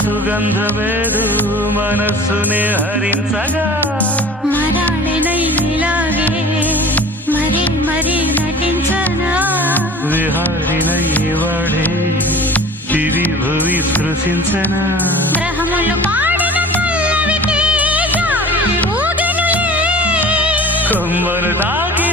సుగంధమేదు మనస్సునే హరించగా మరాళినైలాగే మరి మరి నటించనా విహారినై వాడే దివి భువి స్పృశించనా గ్రహములు పాడిన పల్లవికి జాబిలి ఊగెనులే కొమ్మలు తాకి